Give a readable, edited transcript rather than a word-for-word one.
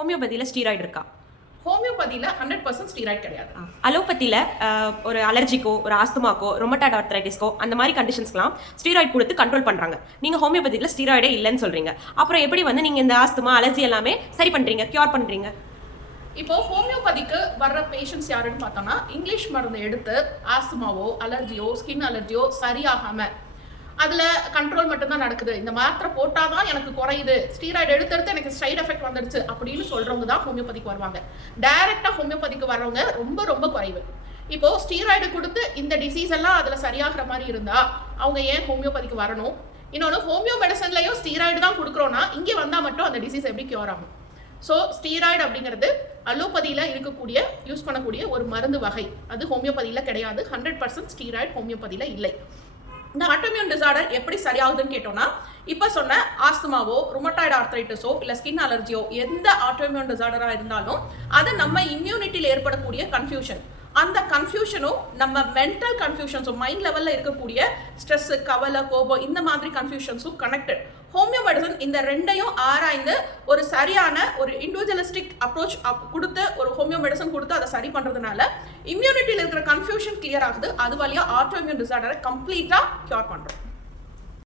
ஹோமியோபதியில் steroid இருக்கா? ஹோமியோபதியில் 100% steroid கிடையாது. அலோபதியில் ஒரு அலர்ஜிக்கோ, ஒரு ஆஸ்துமாக்கோ, ரொமட்டாய்டு ஆர்த்ரைட்டிஸ்க்கோ அந்த மாதிரி கண்டிஷன்ஸ்லாம் ஸ்டீராய்டு கொடுத்து கண்ட்ரோல் பண்ணுறாங்க. நீங்கள் ஹோமியோபதியில் ஸ்டீராய்டே இல்லைன்னு சொல்கிறீங்க. அப்புறம் எப்படி நீங்கள் இந்த ஆஸ்துமா, அலர்ஜி எல்லாமே சரி பண்ணுறீங்க, க்யூர் பண்ணுறீங்க? இப்போ ஹோமியோபதிக்கு வர்ற பேஷண்ட்ஸ் யாருன்னு பார்த்தோம்னா, இங்கிலீஷ் மருந்து எடுத்து ஆஸ்துமாவோ, அலர்ஜியோ, ஸ்கின் அலர்ஜியோ சரியாகாமல் அதில் கண்ட்ரோல் மட்டும்தான் நடக்குது, இந்த மாத்திரை போட்டால் தான் எனக்கு குறையுது, ஸ்டீராய்டு எடுத்து எனக்கு சைடு எஃபெக்ட் வந்துடுச்சு அப்படின்னு சொல்கிறவங்க தான் ஹோமியோபதிக்கு வருவாங்க. டைரெக்டாக ஹோமியோபதிக்கு வர்றவங்க ரொம்ப ரொம்ப குறைவு. இப்போது ஸ்டீராய்டு கொடுத்து இந்த டிசீஸ் எல்லாம் அதில் சரியாகிற மாதிரி இருந்தால் அவங்க ஏன் ஹோமியோபதிக்கு வரணும்? இன்னொன்று, ஹோமியோ மெடிசன்லையும் ஸ்டீராய்டு தான் கொடுக்குறோன்னா இங்கே வந்தால் மட்டும் அந்த டிசீஸ் எப்படி க்யூர் ஆகும்? ஸோ ஸ்டீராய்டு அப்படிங்கிறது அலோபதியில் இருக்கக்கூடிய யூஸ் பண்ணக்கூடிய ஒரு மருந்து வகை. அது ஹோமியோபதியில் கிடையாது. 100% ஸ்டீராய்டு ஹோமியோபதியில் இல்லை. இந்த ஆட்டோமியூன் டிசார்டர் எப்படி சரியாகுதுன்னு கேட்டோம்னா, இப்போ சொன்ன ஆஸ்துமாவோ, ருமட்டாய்டு ஆர்த்ரைட்டிஸோ, இல்லை ஸ்கின் அலர்ஜியோ, எந்த ஆட்டோமியூன் டிசார்டராக இருந்தாலும் அது நம்ம இம்யூனிட்டியில் ஏற்படக்கூடிய கன்ஃபியூஷன், அந்த கன்ஃபியூஷனும் நம்ம மென்டல் கன்ஃபியூஷன்ஸும், மைண்ட் லெவலில் இருக்கக்கூடிய ஸ்ட்ரெஸ்ஸு, கவலை, கோபம், இந்த மாதிரி கன்ஃபியூஷன்ஸும் கனெக்டட். ஹோமியோ மெடிசன் இந்த ரெண்டையும் ஆராய்ந்து ஒரு சரியான ஒரு இண்டிவிஜுவலிஸ்டிக் அப்ரோச் கொடுத்து, ஒரு ஹோமியோ மெடிசன் கொடுத்து அதை சரி பண்ணுறதுனால இம்யூனிட்டியில் இருக்கிற கன்ஃபியூஷன் கிளியர் ஆகுது. அது வழியாக ஆட்டோமியூன் டிசார்டரை கம்ப்ளீட்டாக க்யூர் பண்ணுறோம்.